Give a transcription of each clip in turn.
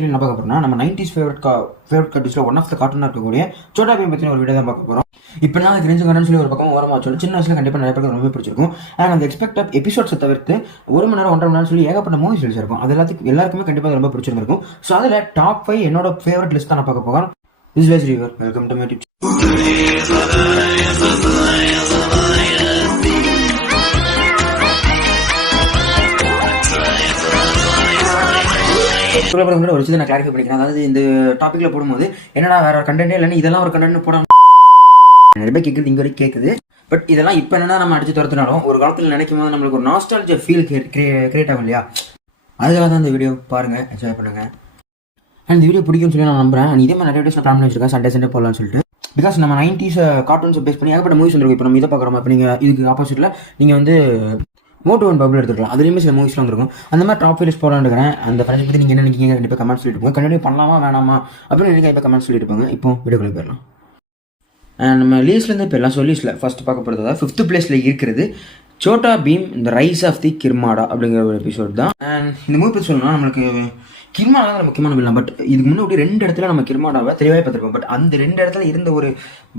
என்ன பார்க்க போறோம்னா நம்ம 90s ஃபேவரட் கார்ட்டூன்ஸ்ல ஒன் ஆஃப் த கார்ட்டூனா இருக்கக்கூடிய சோட்டா பீம் பத்தின ஒரு வீடியோ தான் பார்க்க போறோம். இப்போ நான் கிரிஞ்சு கண்டன்னு சொல்லி ஒரு பக்கம் ஓரமாக வச்சோம். சின்ன வயசுல கண்டிப்பாக நிறைய பேருக்கு ரொம்ப பிடிச்சிருக்கும். அண்ட் அந்த எக்ஸ்பெக்ட் எபிசோட்ஸை தவிர்த்து 1 மணி நேரம் 1.5 மணி நேரம் சொல்லி ஏகப்பட்ட மூவிஸ் இருக்கும். அது எல்லாருக்குமே கண்டிப்பாக ரொம்ப பிடிச்சிருக்கும். ஸோ அதில் டாப் 5 என்னோட ஃபேவரட் லிஸ்ட் தான் நான் பார்க்க போகிறேன். விஸ்வேஸ் ரிவர், வெல்கம் டு மை டிப்ஸ். ஒரு விஷயத்தை நான் கிளாரிஃபை பண்ணிக்கிறேன். அதாவது இந்த டாபிக்ல போடும்போது என்னடா வேற கண்டென்ட்டே இல்லைன்னு இதெல்லாம் ஒரு கண்டென்ட் போட நிறைய பேர் கேட்குறது, இங்கே வரைக்கும் கேட்குது. பட் இதெல்லாம் இப்போ என்னன்னா நம்ம அடிச்சு துரத்துனாலும் ஒரு காலத்தில் நினைக்கும் போது நம்மளுக்கு ஒரு நாஸ்டாலஜியா ஃபீல் கிரியேட் ஆகும் இல்லையா? அதுக்காக தான் இந்த வீடியோ பாருங்க, என்ஜாய் பண்ணுங்க. அண்ட் இந்த வீடியோ பிடிக்கும்னு சொல்லி நான் நம்புறேன். இதே மாதிரி நிறைய வீடியோஸ் நான் பிளான் பண்ணி வச்சிருக்கேன், சண்டே போடலாம்னு சொல்லிட்டு. பிகாஸ் நம்ம 90s கார்ட்டூன்ஸ் பேஸ் பண்ணி ஏகப்பட்ட மூவிஸ் வந்துருக்கும். இப்போ நம்ம இதை பார்க்குறோம். இப்போ நீங்கள் இதுக்கு ஆப்போசிட்டில் நீங்கள் வந்து மோட்டோ ஒன் பபிள் எடுத்துக்கலாம். அதுலேயுமே சில மூவிஸ்லாம் இருக்கும். அந்த மாதிரி டாப் ஃபைவ் போடலான்னு இருக்கிறேன். அந்த ஃப்ரெண்ட்ஸ் பற்றி நீங்கள் என்ன நினைக்கிங்க கண்டிப்பாக கமெண்ட் சொல்லிட்டு போங்க. கண்டிப்பாக பண்ணலாமா வேணாமா அப்படின்னு நீங்கள் இப்போ கமெண்ட் சொல்லிட்டு போங்க. இப்போ வீடியோக்குள்ளே போயிடலாம். நம்ம லீஸ்ட்லேருந்து இப்போ எல்லாம் லீஸ்ட்டில் ஃபஸ்ட்டு பார்க்க போகிறது தான் 5th பிளேஸில் இருக்கிறது சோட்டா பீம் இந்த ரைஸ் ஆஃப் தி கிர்மாடா அப்படிங்கிற ஒரு எபிசோட் தான். அண்ட் இந்த மூவி பற்றி சொல்லணும்னா நம்மளுக்கு கிர்மாடா தான் முக்கியமான வில்லன். பட் இதுக்கு முன்னாடி 2 இடத்துல நம்ம கிர்மாடாவை தெளிவாக பார்த்துருப்போம். பட் அந்த 2 இடத்துல இருந்த ஒரு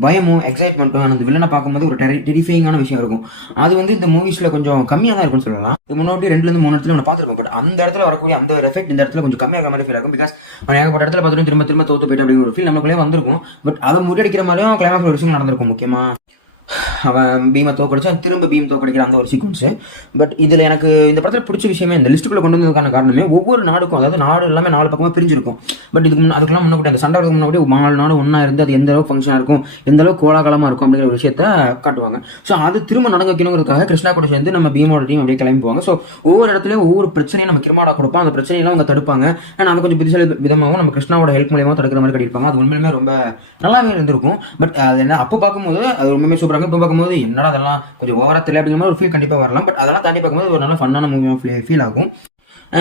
பயமும் எக்ஸைட்மெண்ட்டும் அந்த வில்லனை பார்க்கும்போது ஒரு டெரிஃபைங்கான விஷயம் இருக்கும். அது வந்து இந்த மூவிஸில் கொஞ்சம் கம்மியாக தான் இருக்கும்னு சொல்லலாம். இது முன்னாடி 2லேருந்து 3 இடத்துல நம்ம பார்த்துருப்போம். பட் அந்த இடத்துல வரக்கூடிய அந்த ஒரு எஃபெக்ட் இந்த இடத்துல கொஞ்சம் கம்மியாக மாதிரி ஃபீல் ஆகும். பிகாஸ் ஏகப்பட்ட இடத்துல பார்த்துட்டு திரும்ப தோத்து போயிட்டு அப்படிங்கிற ஒரு ஃபீல் நமக்குள்ளே வந்திருக்கும். பட் அதை முறியடிக்கிற மாதிரியும் கிளைமாக்ஸ் ஒரு விஷயம் நடந்திருக்கும். முக்கியமாக அவன் பீமை தோக்கடிச்சு திரும்ப பீம் தோக்கடிக்கிற அந்த ஒரு சீக்வன்ஸு. பட் இதில் எனக்கு இந்த படத்தில் பிடிச்ச விஷயமே இந்த லிஸ்ட்டுக்குள்ளே கொண்டு வந்ததுக்கான காரணமே ஒவ்வொரு நாடுக்கும், அதாவது நாடு எல்லாமே 4 பக்கமாக பிரிஞ்சிருக்கும். பட் இதுக்கு அதுக்கெல்லாம் முன்னாடி அந்த சண்டை முன்னாடி 4 நாடு ஒன்றா இருந்து அது எந்த அளவுக்கு ஃபங்க்ஷனாக இருக்கும், எந்த அளவுக்கு கோலாகலமாக இருக்கும் அப்படிங்கிற ஒரு விஷயத்த காட்டுவாங்க. ஸோ அது திரும்ப நடந்து வைக்கணுங்கிறதுக்காக கிருஷ்ணா கூட சேர்ந்து நம்ம பீமோட டீம் அப்படியே கிளம்பி போவாங்க. ஸோ ஒவ்வொரு இடத்துலையும் ஒவ்வொரு பிரச்சனையும் நம்ம கிர்மாடா கொடுப்போம். அந்த பிரச்சனையெல்லாம் அவங்க தடுப்பாங்க. அண்ட் அதை கொஞ்சம் புத்திசாலி விதமாகவும் நம்ம கிருஷ்ணாவோட ஹெல்ப் மூலியமாக தடுக்கிற மாதிரி கட்டியிருப்பாங்க. அது உண்மையுமே ரொம்ப நல்லாவே இருந்திருக்கும். பட் அது என்ன அப்போ பார்க்கும்போது அது ரொம்பவே சூப்பராக, இப்போ பார்க்கும்போது என்னடா அதெல்லாம் கொஞ்சம் ஓவரா தெரியல அப்படிங்கிற மாதிரி ஒரு ஃபீல் கண்டிப்பாக வரலாம். பட் அதெல்லாம் தாண்டி பார்க்கும்போது ஒரு நல்ல ஃபன்னான மூவியாக ஃபீல் ஆகும்.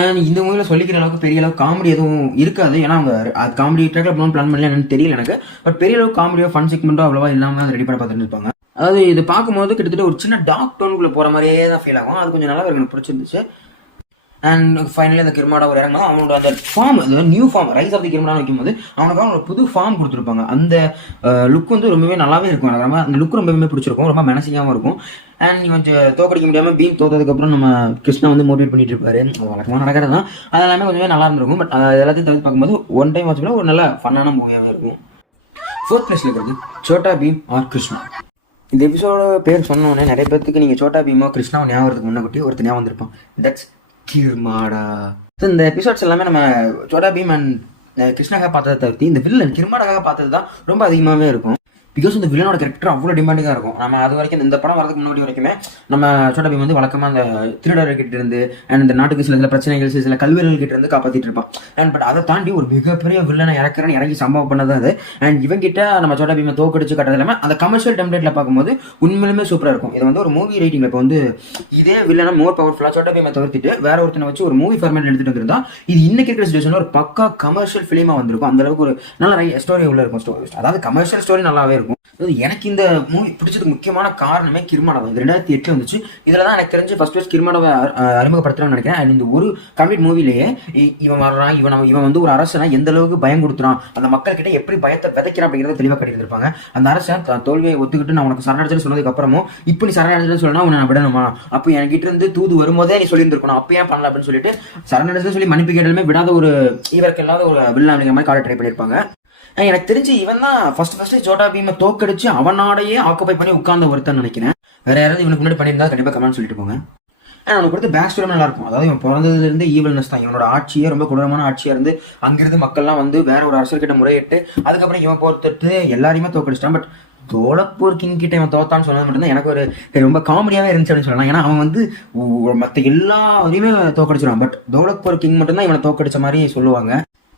அண்ட் இந்த மூவியில் சொல்லிக்கிற அளவுக்கு பெரிய அளவுக்கு காமெடி எதுவும் இருக்காது. ஏன்னா அவங்க அது காமெடி ட்ராக்ல பிளான் பண்ணல என்னன்னு தெரியல எனக்கு. பட் பெரிய அளவுக்கு காமெடியோ ஃபன் செக்மெண்ட்டோ அவ்வளோவா இல்லாமல் அதை ரெடி பண்ண பார்த்துட்டு இருப்பாங்க. அதாவது இது பார்க்கும்போது கிட்டத்தட்ட ஒரு சின்ன டார்க் டோனுக்குள்ள போகிற மாதிரியே தான் ஃபீல் ஆகும். அது கொஞ்சம் நல்லா எனக்கு பிடிச்சிருந்துச்சு. அண்ட் ஃபைனலி அந்த கிர்மாடா ஒரு இறங்கணும். அவனோட அந்த ஃபார்ம், அந்த new form rise of the Kirmada வைக்கும்போது அவனோட புது ஃபார்ம் கொடுத்துருப்பாங்க. அந்த லுக் வந்து ரொம்பவே நல்லாவே இருக்கும். எனக்கு ரொம்ப அந்த லுக் ரொம்பவே பிடிச்சிருக்கும், ரொம்ப மெனசிங்காகவும் இருக்கும். அண்ட் கொஞ்சம் தோக்கடிக்க முடியாமல் பீம் தோத்ததுக்கப்புறம் நம்ம கிருஷ்ணா வந்து மோட்டிவேட் பண்ணிட்டு இருப்பாரு. வழக்கமாக நடக்கிறது தான். அது எல்லாமே கொஞ்சமே நல்லா இருந்திருக்கும். பட் எல்லாத்தையும் தவிர்த்து பார்க்கும்போது ஒன் டைம் வாட்ச் ஒரு நல்ல ஃபன்னான மூவியாகவே இருக்கும். 4th பிளேஸில் இருக்கிறது சோட்டா பீம் ஆர் கிருஷ்ணா. இந்த எபிசோட பேர் சொன்னோன்னே நிறைய பேருக்கு நீங்கள் சோட்டா பீமோ கிருஷ்ணாவும் ஞாபகத்துக்கு முன்னாடி ஒருத்தர் ஞாபகம் வந்திருப்பான். தட்ஸ் கிர்மாடா. ஸோ இந்த எபிசோட்ஸ் எல்லாமே நம்ம சோட்டா பீம் அண்ட் கிருஷ்ணாக்காக பார்த்ததை தவிர்த்து இந்த வில்லன் கிர்மாடாக்காக பார்த்தது தான் ரொம்ப அதிகமாகவே இருக்கும். பிகாஸ் இந்த வில்லனோட கேரக்டர் அவ்வளோ டிமாண்டிங்காக இருக்கும். நம்ம அது வரைக்கும் இந்த படம் வரதுக்கு முன்னாடி வரைக்குமே நம்ம சோட்டா பீம் வந்து வழக்கமாக அந்த திருடர்கிட்ட இருந்து அண்ட் இந்த நாட்டுக்கு சில பிரச்சனைகள் சில கல்விகள் கிட்ட இருந்து காப்பாற்றிட்டு இருப்பான். அண்ட் பட் அதை தாண்டி ஒரு மிகப்பெரிய வில்லனை இறங்கி சம்பவம் பண்ணதான் அது. அண்ட் இவங்கிட்ட நம்ம சோட்டா பீமை தோக்கடிச்சு கட்டது இல்லாமல் அந்த கமர்ஷியல் டெம்ப்ளேட்ல பார்க்கும்போது உண்மையிலுமே சூப்பராக இருக்கும். இது வந்து ஒரு மூவி ரைட்டிங்ல இப்போ வந்து இதே வில்லனை மோர் பவர்ஃபுல்லாக சோட்டா பீமை தவிர்த்துட்டு வேற ஒருத்தனை வச்சு ஒரு மூவி ஃபார்மேட் எடுத்துட்டு வந்திருந்தா இது இன்னைக்கு இருக்கிற சிச்சுவேஷன் ஒரு பக்கா கமர்ஷியல் ஃபிலிமா வந்திருக்கும். அந்த அளவுக்கு ஒரு நல்ல ஸ்டோரி உள்ள இருக்கும். ஸ்டோரி அதாவது கமர்ஷியல் ஸ்டோரி நல்லாவே இருக்கும். எனக்கு இந்த மூவி பிடிச்சதுக்கு முக்கியமான காரணமே கிர்மாடா தான். 2008 வந்துச்சு. இதில் தான் எனக்கு தெரிஞ்சு ஃபர்ஸ்ட் கிர்மாடாவை அறிமுகப்படுத்துறான்னு நினைக்கிறேன். அண்ட் இந்த ஒரு கம்ப்ளீட் மூவிலேயே இவன் வர்றான், இவன் வந்து ஒரு அரசனா எந்த அளவுக்கு பயம் கொடுத்துறான், அந்த மக்கள் கிட்ட எப்படி பயத்தை விதைக்கிறான் அப்படிங்கிறத தெளிவாக கட்டியிருந்திருப்பாங்க. அந்த அரசன் தோல்வியை ஒத்துக்கிட்டு நான் உனக்கு சரணடைஞ்சு சொன்னதுக்கு அப்புறமும் இப்போ நீ சரணடைஞ்சு சொன்னா உன்னை நான் விடணுமா, அப்போ என்கிட்ட இருந்து தூது வரும்போதே நீ சொல்லியிருந்திருக்கணும், அப்போ ஏன் பண்ணல அப்படின்னு சொல்லிட்டு சரணடைஞ்சு சொல்லி மன்னிப்பு கேட்டாலுமே விடாத ஒரு இவருக்கு இல்லாத ஒரு வில்லன் அப்படிங்கிற மாதிரி கால ட்ரை பண்ணியிருப்பாங்க. எனக்கு தெரிஞ்சு இவன் தான் ஃபர்ஸ்ட் சோட்டா பீமை தோக்கடிச்சு அவனாடையே ஆக்குபை பண்ணி உட்கார்ந்த ஒருத்தன் நினைக்கிறேன். வேற யாராவது இவனுக்கு முன்னாடி பண்ணியிருந்தா கண்டிப்பாக கமெண்ட் சொல்லிட்டு போங்க. அவனுக்கு கொடுத்த பேக் ஸ்டோரி நல்லா இருக்கும். அதாவது இவன் பிறந்ததுலேருந்து ஈவல்னஸ் தான். இவனோட ஆட்சியே ரொம்ப கொடூரமான ஆட்சியாக இருந்து அங்கிருந்து மக்கள்லாம் வந்து வேற ஒரு அரசர்கிட்ட முறையிட்டு அதுக்கப்புறம் இவன் பொறுத்துட்டு எல்லாரையுமே தோக்கடிச்சிட்டான். பட் தோலப்பூர் கிங் கிட்ட இவன் தோத்தான்னு சொன்னது மட்டும்தான் எனக்கு ஒரு ரொம்ப காமெடியாகவே இருந்துச்சு அப்படின்னு சொல்லலாம். ஏன்னா அவன் வந்து மற்ற எல்லாரையுமே தோக்கடிச்சிருவான். பட் தோலப்பூர் கிங் மட்டும்தான் இவனை தோக்கடிச்ச மாதிரி சொல்லுவாங்க.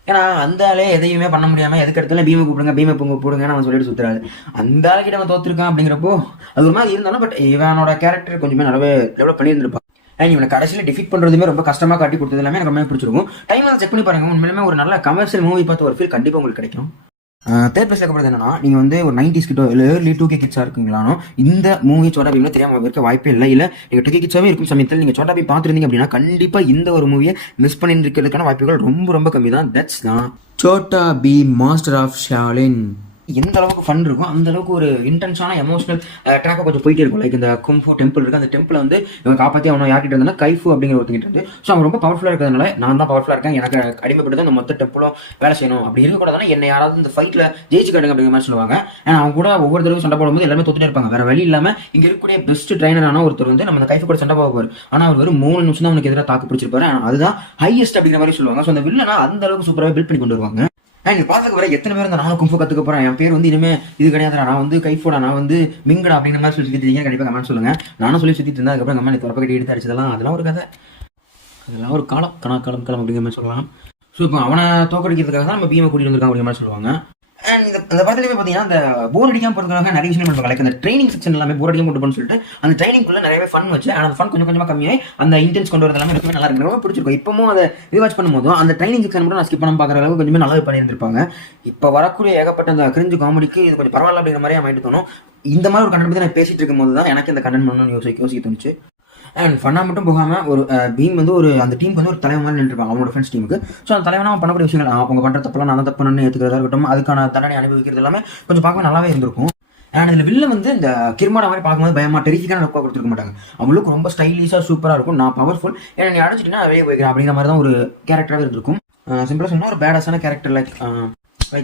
ஏன்னா அந்த ஆளே எதையுமே பண்ண முடியாம எதுக்கு இடத்துல பீமை கூப்பிடுங்க பீமை போடுங்கன்னு அவன் சொல்லிட்டு சுத்துறாரு. அந்த ஆளுக்கிட்ட அவன் தோத்துருக்கான் அப்படிங்கிறப்போ அது ஒரு மாதிரி இருந்தாலும் பட் இவனோட கேரக்டர் கொஞ்சமே நல்லாவே டெவலப் பண்ணியிருந்திருப்பான். அண்ட் இவனை கடைசியில் டிஃபீட் பண்ணுறதுமே ரொம்ப கஷ்டமாக காட்டி கொடுத்தது எல்லாமே எனக்கு ரொம்ப பிடிச்சிருக்கும். டைம் அதை செக் பண்ணி பாருங்க. உண்மையிலுமே ஒரு நல்ல கமர்ஷியல் மூவி பார்த்து ஒரு ஃபீல் கண்டிப்பாக உங்களுக்கு கிடைக்கும். தேர்ட் பிளேஸ்ல இருக்கிறது என்னன்னா, நீங்க வந்து ஒரு 90s கிட்டோ இல்லை ஏர்லி 2K கிட்ஸா இருக்கீங்களானோ இந்த மூவி சோட்டா பீம்ல தெரியாம இருக்க வாய்ப்பே இல்லை. இல்லை நீங்க 2K கிட்ஸாவே இருக்கும் சமயத்தில் நீங்க சோட்டா பீம் பார்த்துருந்தீங்க அப்படின்னா கண்டிப்பா இந்த ஒரு மூவியை மிஸ் பண்ணி இருக்கிறதுக்கான வாய்ப்புகள் ரொம்ப ரொம்ப கம்மி தான். தட்ஸ் தான் Chhota Bheem master of Shaolin. எந்த அளவுக்கு ஃபன் இருக்கும் அந்த அளவுக்கு ஒரு இன்டென்ஸான எமோஷனல் ட்ராக்காக கொஞ்சம் போயிட்டே இருக்கும். லைக் இந்த கும்ஃபு டெம்பிள் இருக்குது, அந்த டெம்பிளை வந்து இவங்க காப்பாற்றி அவனை யார்கிட்ட இருந்தால் கைஃபு அப்படிங்கிற ஒருத்தங்கிட்ட இருந்து. ஸோ அவன் ரொம்ப பவர்ஃபுல்லாக இருக்கிறதுனால நான் தான் பவர்ஃபுல்லாக இருக்கேன், எனக்கு அடிமைப்பட்டு தான் இந்த மொத்த டெம்பிளும் வேலை செய்யணும், அப்படி இருக்கக்கூடாதுன்னா என்னை யாராவது இந்த ஃபைட்டில் ஜெயிச்சு காட்டுங்க அப்படிங்கிற மாதிரி சொல்லுவாங்க. ஏன்னா அவங்க கூட ஒவ்வொரு தடவை சண்டை போடும்போது எல்லாமே தோத்துட்டே இருப்பாங்க. வேற வழி இல்லாமல் இங்கே இருக்கக்கூடிய பெஸ்ட் ட்ரைனரான ஒருத்தர் வந்து நம்ம இந்த கைஃபு கூட சண்டை போவார். ஆனால் அவர் வெறும் 3 நிமிஷம் தான் அவனுக்கு எதிராக தாக்கு பிடிச்சிருப்பாரு. அதுதான் ஹையஸ்ட் அப்படிங்கிற மாதிரி சொல்லுவாங்க. ஸோ அந்த வில்லனா அந்த அளவுக்கு சூப்பராக பில்ட் பண்ணி கொண்டு வருவாங்க. நீங்கள் பார்த்துக்க வர எத்தனை பேர் நானும் கும்ஃபு கற்றுக்க போகிறேன், என் பேர் வந்து இனிமேல் இது கிடையாது, நான் வந்து கைஃபோட நான் வந்து மிங்கடா அப்படிங்கிற மாதிரி சொல்லி சுற்றிட்டு கண்டிப்பாக கமெண்ட் சொல்லுங்கள். நானும் சொல்லி சுற்றிட்டு இருந்தேன். அதுக்கப்புறம் கமெண்ட் துறப்ப கட்டி எடுத்து அடிச்சதெல்லாம் அதெல்லாம் ஒரு கதை, அதெல்லாம் ஒரு காலம் காலம் அப்படிங்கிற மாதிரி சொல்லலாம். ஸோ இப்போ அவனை தோக்கடிக்கிறதுக்காக தான் நம்ம பீமை கூட்டிட்டு வந்திருக்காங்க அப்படிங்கிற மாதிரி சொல்லுவாங்க. அண்ட் இந்த படத்துலேயே பார்த்தீங்கன்னா அந்த போர் அடிக்காமல் போகிறதுக்காக நிறைய விஷயம் பண்ணுவாங்க. லைக் அந்த ட்ரைனிங் செக்ஷன் எல்லாமே போர் அடிக்காம கொண்டு சொல்லிட்டு அந்த ட்ரைனிங்குள்ள நிறையவே ஃபன் வச்சு அந்த ஃபன் கொஞ்சம் கொஞ்சமாக கம்மியாகி அந்த இன்டென்ஸ் கொண்டு வரது எல்லாமே இருக்குமே நல்லா இருக்கு, ரொம்ப பிடிச்சிருக்கும். இப்பவும் அதை ரிவாச் பண்ணும்போதும் அந்த ட்ரைனிங் செக்ஷன் மட்டும் நான் ஸ்கிப் பண்ண பார்க்குற அளவுக்கு கொஞ்சமே நல்லாவே பண்ணியிருந்திருப்பாங்க. இப்போ வரக்கூடிய ஏகப்பட்ட அந்த கிரிஞ்சு காமெடிக்கு இது கொஞ்சம் பரவாயில்ல அப்படிங்கிற மாதிரி மைண்டு தோணும். இந்த மாதிரி ஒரு கண்டென்ட் பற்றி நான் பேசிட்டு இருக்கும் போது தான் எனக்கு இந்த கண்டென்ட் பண்ணணும்னு யோசிக்க தோணுச்சு. அண்ட் ஃபன்னாக மட்டும் போகாமல் ஒரு பீம் வந்து ஒரு அந்த டீமுக்கு வந்து ஒரு தலைவன் மாதிரி நின்றுருப்பாங்க அவங்களோட ஃப்ரெண்ட்ஸ் டீமுக்கு. ஸோ அந்த தலைவனாக பண்ணக்கூடிய விஷயங்கள் அவங்க பண்ணுற தப்பெல்லாம் நான் தப்பு பண்ணணும்னு ஏற்றுக்கிறதா இருக்கட்டும், அதுக்கான தண்டனை அனுபவிக்கிறது எல்லாமே கொஞ்சம் பார்க்க நல்லாவே இருந்திருக்கும். அண்ட் இதில் வில்ல வந்து இந்த கிர்மாடா மாதிரி பார்க்கும்போது பயமா டெரிஃபிக்கான லுக்காக கொடுத்துருக்க மாட்டாங்க. அவங்களுக்கு ரொம்ப ஸ்டைலிஷாக சூப்பராக இருக்கும். நான் பவர்ஃபுல், ஏன்னா நீ அடைச்சிட்டிங்கன்னா வெளியே போய்க்கிறேன் அப்படிங்கிற மாதிரி தான் ஒரு கேரக்டராக இருந்திருக்கும். சிம்பிளாக சொன்னால் ஒரு பேடாஸான கேரக்டர் லைக்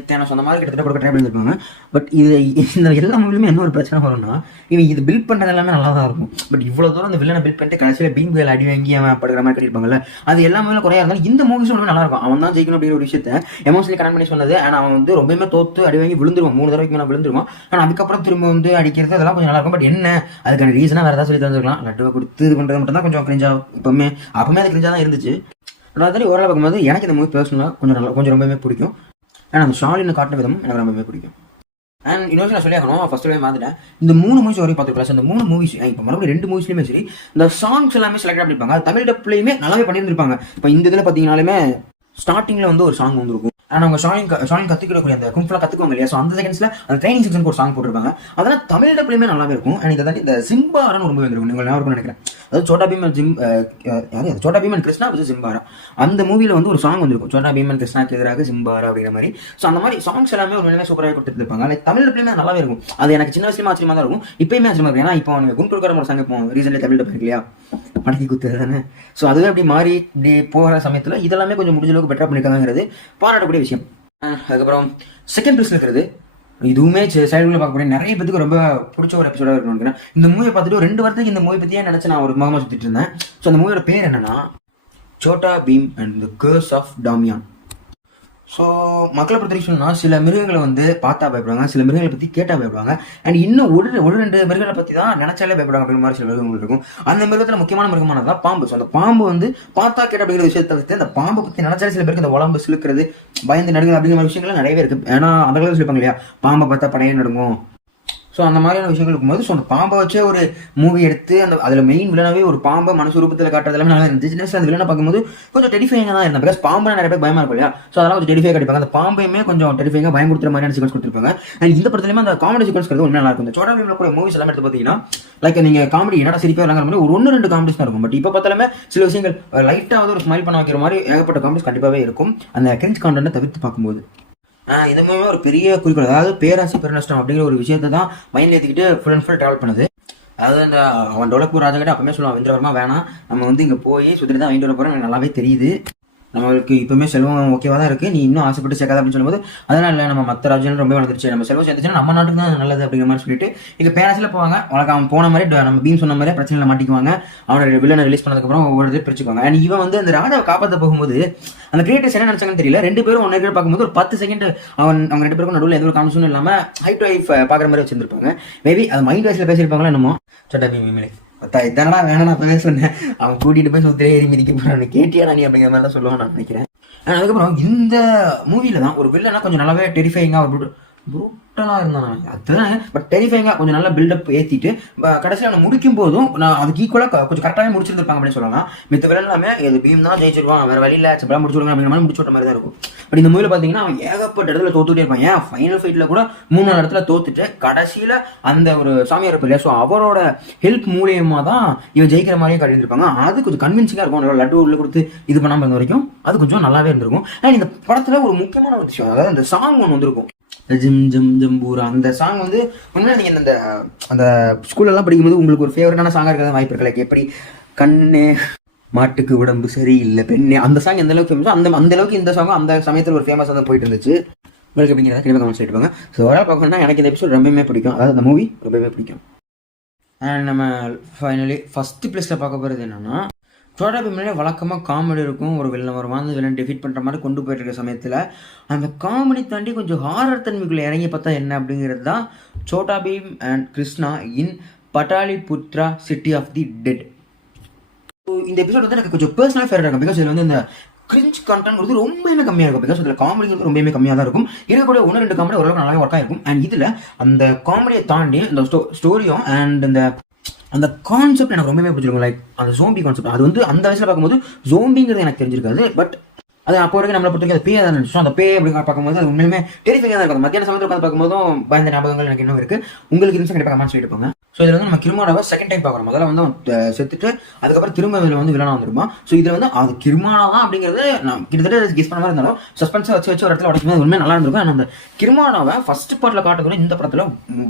தேன சொந்த மாதிரி கிட்டத்தட்ட கொடுக்க ட்ரை பண்ணியிருப்பாங்க. பட் இது இந்த எல்லா மூவிலுமே என்ன ஒரு பிரச்சனை வரும்னா, இவங்க இது பில்ட் பண்ணுறது எல்லாமே நல்லா தான் இருக்கும். பட் இவ்வளோ தூரம் அந்த வில்லனை பில்ட் பண்ணிட்டு கடைசியில் பீம் வேலை அடி வாங்கி அவன் படுக்கிற மாதிரி கட்டியிருப்பாங்கல்ல, அது எல்லா மூவிலும் குறையா இருந்தாலும் இந்த மூவிஸும் ரொம்ப நல்லா இருக்கும். அவன் தான் ஜெயிக்கணும் அப்படிங்கிற ஒரு விஷயத்தை எமோஷனலி கனெக்ட் பண்ணி சொன்னது. ஆனால் அவன் வந்து ரொம்பவே தோத்து அடி வாங்கி விழுந்துருவான், 3 தடவைக்கு மேலே விழுந்துருவான். ஆனால் அதுக்கப்புறம் திரும்ப வந்து அடிக்கிறது அதெல்லாம் கொஞ்சம் நல்லா இருக்கும். பட் என்ன அதுக்கான ரீசனாக வேறு ஏதாவது சொல்லி தந்துருக்கலாம். லட்டுவை கொடுத்து இது பண்ணுறது மட்டும் தான் கொஞ்சம் கிரிஞ்சா, அப்பவுமே அது கிரிஞ்சா தான் இருந்துச்சு. அதாவது ஓரளவு பார்க்கும்போது எனக்கு இந்த மூவி பர்சனலாக கொஞ்சம் ரொம்பவே பிடிக்கும். ஆனால் அந்த ஷாலின்னு காட்டின விதம் எனக்கு ரொம்பவே பிடிக்கும். அண்ட் இன்னொரு நான் சொல்லி ஆகணும், ஃபர்ஸ்ட் டைம் பார்த்துட்டேன் இந்த 3 மூவிஸ் வரையும் பார்த்துக்கலாம். இந்த 3 மூவிஸ் இப்போ மறுபடியும் 2 மூவிஸ்லையுமே சரி இந்த சாங்ஸ் எல்லாமே செலக்ட் பண்ணியிருப்பாங்க. அது தமிழ் டப்லையுமே நல்லாவே பண்ணியிருந்திருப்பாங்க. இப்போ இந்த இதில் பார்த்தீங்கன்னாலுமே ஸ்டார்டிங்கில் வந்து ஒரு சாங் வந்துருக்கும். ஆனால் அவங்க ஷாலின் கற்றுக்கிடக்கூடிய அந்த கும்ஃபுலாம் கற்றுக்குவாங்க இல்லையா, ஸோ அந்த செகண்ட்ஸில் அந்த ட்ரைனிங் செக்ஷனுக்கு ஒரு சாங் போட்டிருப்பாங்க. அதெல்லாம் தமிழ் டப்லையுமே நல்லாவே இருக்கும். அண்ட் இதை இந்த சிம்பாரான்னு ஒரு மூவி வந்துருக்கும், நீங்கள் ஞாபகம் நினைக்கிறேன். அதாவது சோட்டா பீம் அண்ட் சோட்டா பீம் அண்ட் கிருஷ்ணா விஜய் சிம்பாரா அந்த மூவியில் வந்து ஒரு சாங் வந்துருக்கும், சோட்டா பீம் அண்ட் கிருஷ்ணாக்கு எதிராக சிம்பாரா அப்படிங்கிற மாதிரி. ஸோ அந்த மாதிரி சாங்ஸ் எல்லாமே ஒரு நிலைமை சூப்பராக கொடுத்துட்டு இருப்பாங்க. லைக் தமிழ் டப்லையுமே நல்லாவே இருக்கும். அது எனக்கு சின்ன வயசுலேயும் ஆச்சரியமாக தான் இருக்கும், இப்போயுமே ஆச்சரியமாக இருக்கும். ஏன்னா இப்போ அவங்க குண்டூர்காரம் ஒரு சாங் இப்போ ரீசெண்டாக தமிழ் டப் இல்லையா, படக்கி குத்து தானே. ஸோ அதுவே அப்படி மாறி இப்படி போகிற சமயத்தில் இதெல்லாமே கொஞ்சம் முடிஞ்ச அளவுக்கு பெட்டராக பண்ணியிருக்காங்கிறது பாராட்டக்கூடிய விஷயம். அதுக்கப்புறம் செகண்ட் பிளேஸ்ல இருக்கிறது இதுவுமே சைடுல பார்க்கக்கூடிய நிறைய பேருக்கு ரொம்ப பிடிச்ச ஒரு எபிசோடாக இருக்கணும். இந்த மூவியை பார்த்துட்டு 2 வாரத்துக்கு இந்த மூவி பற்றியே நினச்சி நான் ஒரு மகமாக சுற்றிட்டு இருந்தேன். ஸோ அந்த மூவியோட பேர் என்னன்னா Chhota Bheem and the curse of Damyaan. So மக்களை பொறுத்த வரைக்கும் சொன்னால் சில மிருகங்களை வந்து பார்த்தா பயப்படுவாங்க, சில மிருகங்களை பற்றி கேட்டால் பயப்படுவாங்க. அண்ட் இன்னும் ஒரு 2 மிருகங்களை பற்றி தான் நினச்சாலே பயப்படுவாங்க அப்படிங்கிற மாதிரி சில மிருகங்கள் இருக்கும். அந்த மிருகத்தில் முக்கியமான மிருகமானது தான் பாம்பு. ஸோ அந்த பாம்பு வந்து பார்த்தா கேட்ட அப்படிங்கிற விஷயத்தை வச்சு அந்த பாம்பை பற்றி நினச்சாலே சில பேருக்கு இந்த உடம்பு சிலுக்கிறது, பயந்து நடுங்கிறது அப்படிங்கிற மாதிரி விஷயங்கள்லாம் நிறையவே இருக்குது. ஏன்னா அந்த காலத்தில் சொல்லிப்பாங்க இல்லையா, பாம்பை பார்த்தா படையே நடுங்கும். ஸோ அந்த மாதிரியான விஷயங்கள் இருக்கும்போது ஸோ அந்த பாம்பை வச்சே ஒரு மூவி எடுத்து அந்த அதில் மெயின் வில்லனாவே ஒரு பாம்பை மனசு ரூபத்தில் காட்டுறது எல்லாமே நல்லா இருந்துச்சு. சின்ன அந்த வில்லனை பார்க்கும்போது கொஞ்சம் டெரிஃபைங்காக தான் இருந்தேன். பிகாஸ் பாம்பு நிறைய பேர் பயமா இருக்கும் இல்லையா, ஸோ அதெல்லாம் கொஞ்சம் டெரிஃபை கிடைப்பாங்க. அந்த பாம்பையுமே கொஞ்சம் டெரிஃபைங்காக பயம் கொடுத்துற மாதிரியான சீக்வன்ஸ் கொடுத்துருப்பாங்க. அண்ட் இந்த படத்துலையுமே அந்த காமெடி சீக்வன்ஸ் ஒன்றும் நல்லா இருக்கும். இந்த சோட்டா பீம்ல கூட மூவிஸ் எல்லாமே எடுத்து பார்த்தீங்கன்னா லைக் நீங்கள் காமெடி என்னடா சிரிப்பாக வராங்கிற மாதிரி ஒரு 1-2 காமெடிஸ் தான் இருக்கும். பட் இப்போ பார்த்தாலுமே சில விஷயங்கள் லைட்டாக ஒரு ஸ்மைல் பண்ண வைக்கிற மாதிரி ஏகப்பட்ட காமெடிஸ் கண்டிப்பாகவே இருக்கும் அந்த கிரிஞ்ச் கான்டென்ட்டை தவிர்த்து பார்க்கும்போது. இதுவுமே ஒரு பெரிய குறிக்கோள், அதாவது பேராசி பெருநஷ்டம் அப்படிங்கிற ஒரு விஷயத்தை தான் மைண்ட் ஏற்றிக்கிட்டு ஃபுல் அண்ட் ஃபுல் ட்ராவல் பண்ணுது. அதாவது அந்த அவன் டொலக்பூர் ராஜா கிட்ட அப்பவுமே சொல்லுவான், இந்திரவர்மா வேணாம், நம்ம வந்து இங்கே போய் சுற்றி தான் வாங்கிட்டு வர போகிறோம், எனக்கு நல்லாவே தெரியுது, நம்மளுக்கு இப்பவுமே செல்வம் ஓகேவா தான் இருக்குது, நீ இன்னும் ஆசைப்பட்டு சேர்க்காத அப்படின்னு சொல்லும்போது அதெல்லாம் இல்லை, நம்ம மற்ற ராஜ்யம் ரொம்ப வளர்ந்துருச்சு, நம்ம செல்வம் சேர்ந்துச்சுன்னா நம்ம நாட்டுக்கு தான் நல்லது அப்படிங்கிற மாதிரி சொல்லிட்டு இங்கே பேராசியில் போவாங்க. உனக்கு அவன் போன மாதிரி நம்ம பீம் சொன்ன மாதிரி பிரச்சனையில் மாட்டிக்குவாங்க. அவனோட வில்லனை ரிலீஸ் பண்ணதுக்கப்புறம் ஒவ்வொரு இது பிரிச்சுக்குவாங்க. அண்ட் இவன் வந்து அந்த ராஜாவை காப்பாற்ற போகும்போது அந்த கிரியேட்டர்ஸ் என்ன நினைச்சாங்கன்னு தெரியல, 2 பேரும் ஒன்று இருக்கிற பார்க்கும்போது ஒரு 10 செகண்ட் அவங்க 2 பேருக்கும் நடுவில் எந்த ஒரு கான்வர்சேஷனும் இல்லாமல் ஹை டு ஹைஃப் பார்க்குற மாதிரி வச்சிருந்திருப்பாங்க. மேபி அது மைண்ட் வைஸில் பேசியிருப்பாங்களோ என்னமோ. சோட்டா பீம் மேலே இதனா வேணா நான் பேச சொன்னேன், அவன் கூட்டிகிட்டு போய் சுத்திலே ஏறி மிதிக்க போகிறான், கேட்டியா நீ அப்படிங்கிற மாதிரி தான் சொல்லுவான் நான் நினைக்கிறேன். அதுக்கப்புறம் இந்த மூவில தான் ஒரு வில்லனா கொஞ்சம் நல்லாவே டெரிஃபைங்காக ப்ரூட்டலாக இருந்தான் அதுதான். பட் டெரிஃபைங்காக கொஞ்சம் நல்லா பில்டப் ஏற்றிட்டு கடைசியில் அவனை முடிக்கும் போதும் நான் அதுக்கு ஈக்குவலாக கொஞ்சம் கரெக்டாகவே முடிச்சிருந்துருப்பாங்க அப்படின்னு சொல்லலாம். மித்த விட எல்லாமே இது பீம் தான் ஜெயிச்சிருவான், வேறு வழியில் சிம்பிளாக முடிச்சுடுவாங்க அப்படிங்கிற மாதிரி முடிச்சு விட்ட மாதிரி தான் இருக்கும். பட் இந்த மூவியில் பார்த்தீங்கன்னா அவன் ஏகப்பட்ட இடத்துல தோத்துட்டே இருப்பான். ஏன் ஃபைனல் ஃபைட்டில் கூட 3 இடத்துல தோத்துட்டு கடைசியில் அந்த ஒரு சாமியார் இருப்பார் இல்லையா, ஸோ அவரோட ஹெல்ப் மூலியமாக தான் இவன் ஜெயிக்கிற மாதிரியே காட்டியிருப்பாங்க. அது கொஞ்சம் கன்வின்சிங்காக இருக்கும். லட்டு உள்ள கொடுத்து இது பண்ணாமல் இருந்த வரைக்கும் அது கொஞ்சம் நல்லாவே இருந்திருக்கும். அண்ட் இந்த படத்தில் ஒரு முக்கியமான ஒரு விஷயம், அதாவது அந்த சாங் ஒன்று வந்திருக்கும், ஜிம் ஜிம் ஜம்பூரா. அந்த சாங் வந்து உண்மையில நீங்கள் அந்த அந்த ஸ்கூல்லலாம் படிக்கும்போது உங்களுக்கு ஒரு ஃபேவரட்டான சாங்காக இருக்கிறத வாய்ப்பு இருக்கு. லைக் எப்படி கண்ணே மாட்டுக்கு உடம்பு சரி இல்லை பெண்ணே, அந்த சாங் எந்த அளவுக்கு ஃபேமஸோ அந்த அளவுக்கு இந்த சாங்கும் அந்த சமயத்தில் ஒரு ஃபேமஸாக தான் போயிட்டு இருந்துச்சு. உங்களுக்கு எப்படிங்கிறத கண்டிப்பாக கமெண்ட்ஸ் சொல்லிட்டு. ஸோ ஓவரால் பார்க்கணும்னா எனக்கு இந்த எபிசோட் ரொம்பவே பிடிக்கும், அதாவது அந்த மூவி ரொம்பவே பிடிக்கும். அண்ட் நம்ம ஃபைனலி ஃபஸ்ட்டு பிளேஸில் பார்க்க போகிறது என்னென்னா, சோட்டா பீம்லேயே வழக்கமாக காமெடி இருக்கும். ஒரு வில்லன் வருவான், அந்த வில்லன் டிஃபீட் பண்ணுற மாதிரி கொண்டு போயிட்டு இருக்க சமயத்தில் அந்த காமெடி தாண்டி கொஞ்சம் ஹாரர் தன்மைக்குள்ளே இறங்கி பார்த்தா என்ன அப்படிங்கிறது தான் Chhota Bheem and Krishna in Pataliputra city of the dead. இந்த எபிசோட் வந்து எனக்கு கொஞ்சம் பர்சனலாக ஃபேவரட் இருக்கும். பிகாஸ் இதில் வந்து இந்த கிரிஞ்ச் கண்டென்ட் வந்து ரொம்பவே கம்மியாக இருக்கும். பிகாஸ் இதில் காமெடி வந்து ரொம்பவே கம்மியாக தான் இருக்கும். இருக்கக்கூடிய 1-2 காமெடி ஓரளவுக்கு நல்லாவே ஒர்க் ஆகிருக்கும். அண்ட் இதில் அந்த காமெடியை தாண்டி இந்த ஸ்டோரியும் அண்ட் அந்த கான்செப்ட் எனக்கு ரொம்பவே பிடிச்சிருக்கும். லைக் அந்த ஜோம்பி கான்செப்ட், அது வந்து அந்த வயசில் பார்க்கும்போது ஜோம்பிங்கிறது எனக்கு தெரிஞ்சிருக்காது. பட் அது அப்போ வரைக்கும் நம்மளை பொறுத்த வரைக்கும் அது பேய் தான் நினச்சோம். அந்த பேய் அப்படி பார்க்கும்போது அது உண்மையுமே டெரிஃபைங்காக தான் இருக்கும். மத்தியான சமயத்தில் உட்காந்து பார்க்கும்போதும் பயந்த ஞாபகங்கள் எனக்கு இன்னும் இருக்குது. உங்களுக்கு இருந்துச்சு கண்டிப்பாக கமெண்ட்ஸ் சொல்லிட்டு போங்க. ஸோ இதில் வந்து நம்ம கிருமானாவை செகண்ட் டைம் பார்க்குறோம். முதல்ல வந்து செத்துட்டு அதுக்கப்புறம் திரும்ப இதில் வந்து வில்லனா வந்துருமா. ஸோ இதில் வந்து அது கிருமானா தான் அப்படிங்கிறது நான் கிட்டத்தட்ட கெஸ் பண்ண மாதிரி இருந்தாலும் சஸ்பென்ஸாக வச்சு ஒரு இடத்துல உடச்சுமே உண்மையாக நல்லா இருந்திருக்கும். ஆனால் அந்த கிருமானாவை ஃபர்ஸ்ட் பார்ட்டில் காட்டுறதுல இந்த படத்தில்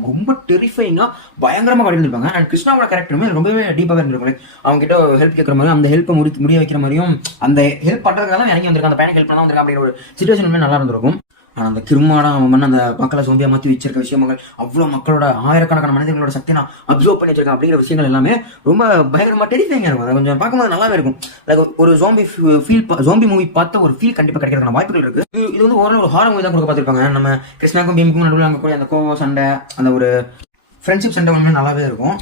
ரொம்ப டெரிஃபைங்காக பயங்கரமாக காட்டியிருப்பாங்க. அண்ட் கிருஷ்ணாவோட கேரக்டருமே ரொம்பவே டீப்பாக இருந்திருக்கும். லைக் அவங்க கிட்ட ஹெல்ப் கேட்குற மாதிரியும் அந்த ஹெல்ப்பை முடிய வைக்கிற மாதிரியும் அந்த ஹெல்ப் பண்ணுறதுக்காக தான் இறங்கி வந்திருக்காங்க, அந்த பையனை ஹெல்ப் பண்ண வந்திருக்காங்க அப்படிங்கிற ஒரு சுச்சுவேஷன் நல்லா இருந்திருக்கும். ஆனால் அந்த கிருமானா அவன் பண்ண அந்த மக்களை சோம்பியா மாற்றி வச்சிருக்க விஷயங்கள், அவ்வளோ மக்களோட ஆயிரக்கணக்கான மனிதர்களோட சக்தி நான் அப்சர்வ் பண்ணி வச்சிருக்கேன் அப்படிங்கிற விஷயங்கள் எல்லாமே ரொம்ப பயங்கரமாக டெரிஃபைங்காக இருக்கும். அதை கொஞ்சம் பார்க்கும்போது நல்லாவே இருக்கும். லைக் ஒரு ஜோம்பி மூவி பார்த்த ஒரு ஃபீல் கண்டிப்பாக கிடைக்கிறதுக்கான வாய்ப்புகள் இருக்கு. இது வந்து ஓரளவு ஒரு ஹாரர் மூவி தான் கொடுக்க பார்த்துருப்பாங்க. நம்ம கிருஷ்ணாக்கும் பீமுக்கும் நடுவில் அங்கே கூட அந்த கோவ சண்டை, அந்த ஒரு ஃப்ரெண்ட்ஷிப் சண்டை ஒன்றுமே நல்லாவே இருக்கும்.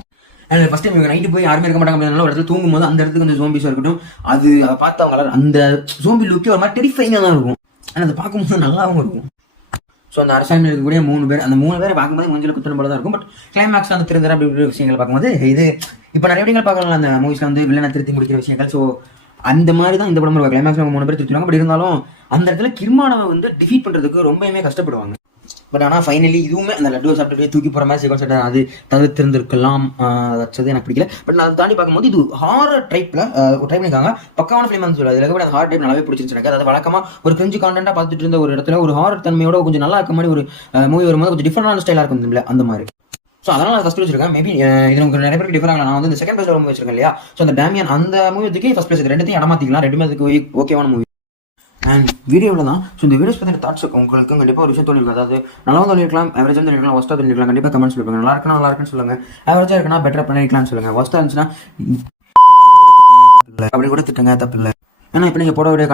அண்ட் ஃபர்ஸ்ட் டைம் இவங்க நைட்டு போய் யாருமே இருக்க மாட்டாங்க அப்படின்னால ஒரு இடத்துல தூங்கும் போது அந்த இடத்துக்கு கொஞ்சம் ஜோம்பிஸாக இருக்கட்டும், அது அதை பார்த்து அவங்க அந்த ஜோம்பி லுக்கே ஒரு மாதிரி டெரிஃபைங்காக தான் இருக்கும். ஆனால் அதை பார்க்கும்போது நல்லாவும் இருக்கும். ஸோ அந்த அரசாங்கம் இருக்கக்கூடிய 3 பேர், அந்த 3 பேரை பார்க்கும்போது மஞ்சள் குத்துன போல தான் இருக்கும். பட் கிளைமேக்ஸ் அந்த திருந்தர அப்படி விஷயங்களை பார்க்கும்போது இது இப்போ நிறைய விஷயங்கள் பார்க்கலாம். அந்த மூவிஸ்ல வந்து வில்லனை திருத்தி முடிக்கிற விஷயங்கள், ஸோ அந்த மாதிரி தான் இந்த படம் இருக்கும். கிளைமேக்ஸ் 3 பேர் திருத்திடுவாங்க. பட் இருந்தாலும் அந்த இடத்துல கிருமானாவை வந்து டிஃபீட் பண்ணுறதுக்கு ரொம்பவே கஷ்டப்படுவாங்க. பட் ஆனால் ஃபைனலி இதுவுமே அந்த லட்டுவை சாப்பிட்டு தூக்கி போகிற மாதிரி சீக்வன்ஸ் அது தவிர்த்திருந்திருக்கலாம். வச்சது எனக்கு பிடிக்கல. பட் நான் தாண்டி பார்க்கும்போது இது ஹாரர் டைப்பில் ட்ரை பண்ணியிருக்காங்க. பக்காவான ஃபிலிம் வந்து சொல்லி அதில் கூட அந்த ஹாரர் டைப் நல்லாவே பிடிச்சிருச்சு எனக்கு. அதாவது வழக்கமாக ஒரு கிரிஞ்சு கான்டென்ட்டாக பார்த்துட்டு இருந்த ஒரு இடத்துல ஒரு ஹாரர் தன்மையோட கொஞ்சம் நல்லா இருக்க மாதிரி ஒரு மூவி வரும்போது கொஞ்சம் டிஃப்ரெண்டான ஸ்டைலாக இருக்கும் அந்த மாதிரி. ஸோ அதனால் நான் ஃபஸ்ட் வச்சிருக்கேன். மேபி இது உங்களுக்கு நிறைய பேருக்கு டிஃபரெண்ட். நான் வந்து இந்த செகண்ட் பிளேஸ் மூவி வச்சிருக்கேன் இல்லையா. ஸோ அந்த டேமியன் அந்த மூவிக்கு ஃபஸ்ட் பிளேஸ் ரெண்டுத்தையும் இடமாற்றிக்கலாம். ரெண்டுமே அதுக்கு ஓகேவான மூவி. அண்ட் வீடியோவில் தான். ஸோ இந்த வீடியோஸ் பற்றின தாட்ஸ் உங்களுக்கு கண்டிப்பாக ஒரு விஷயம் தோணிருக்கும். அதாவது நல்லா தோணிருக்கலாம், ஆவரேஜாக தோணிருக்கலாம், ஒஸ்ட்டாக தோணிருக்கலாம். கண்டிப்பாக கமெண்ட்ஸ் சொல்லுங்கள். நல்லா இருக்குன்னு சொல்லுங்கள். ஆவரேஜாக இருக்குன்னா பெட்டராக பண்ணிருக்கலாம்னு சொல்லுங்கள். ஒஸ்ட்டாக இருந்துச்சுன்னா அப்படி கூட திட்டுங்க, தப்பு இல்லை. ஏன்னா இப்போ நீங்கள் போட வீடியோ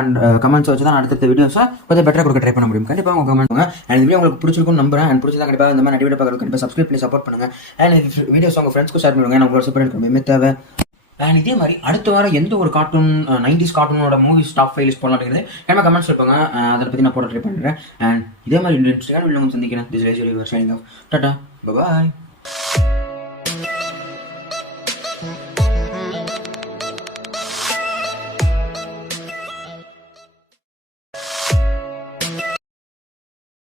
கமெண்ட்ஸ் வச்சு தான் அடுத்த வீடியோஸை கொஞ்சம் பெட்டராக கொடுக்க ட்ரை பண்ண முடியும். கண்டிப்பாக உங்கள் கமெண்ட் பண்ணுங்க. அண்ட் இந்த வீடியோ உங்களுக்கு பிடிச்சிருக்கும் நம்புறேன். அண்ட் பிடிச்சதா கண்டிப்பாக இந்த மாதிரி வீடியோ பார்க்குறது கண்டிப்பாக சப்ஸ்கிரைப் பண்ணி சப்போர்ட் பண்ணுங்கள். அண்ட் வீடியோஸ் உங்கள் ஃப்ரெண்ட்ஸ்க்கு ஷேர் பண்ணுவாங்க. நான் உங்களோட சப்போர்ட் எனக்கு தேவை. அண்ட் இதே மாதிரி அடுத்த வாரம் எந்த ஒரு கார்ட்டூன் 90s கார்ட்டூனோட மூவிஸ் டாப் 5 லிஸ்ட் போடலாம் அப்படிங்கிறது என்ன கமெண்ட்ஸ் இருப்பாங்க. அதை பற்றி நான் போட ட்ரை பண்ணுறேன். அண்ட் இதே மாதிரி இன்ஸ்டாகிராம் வீடியோ சந்திக்கிறேன். This is your signing off. Tata, bye bye.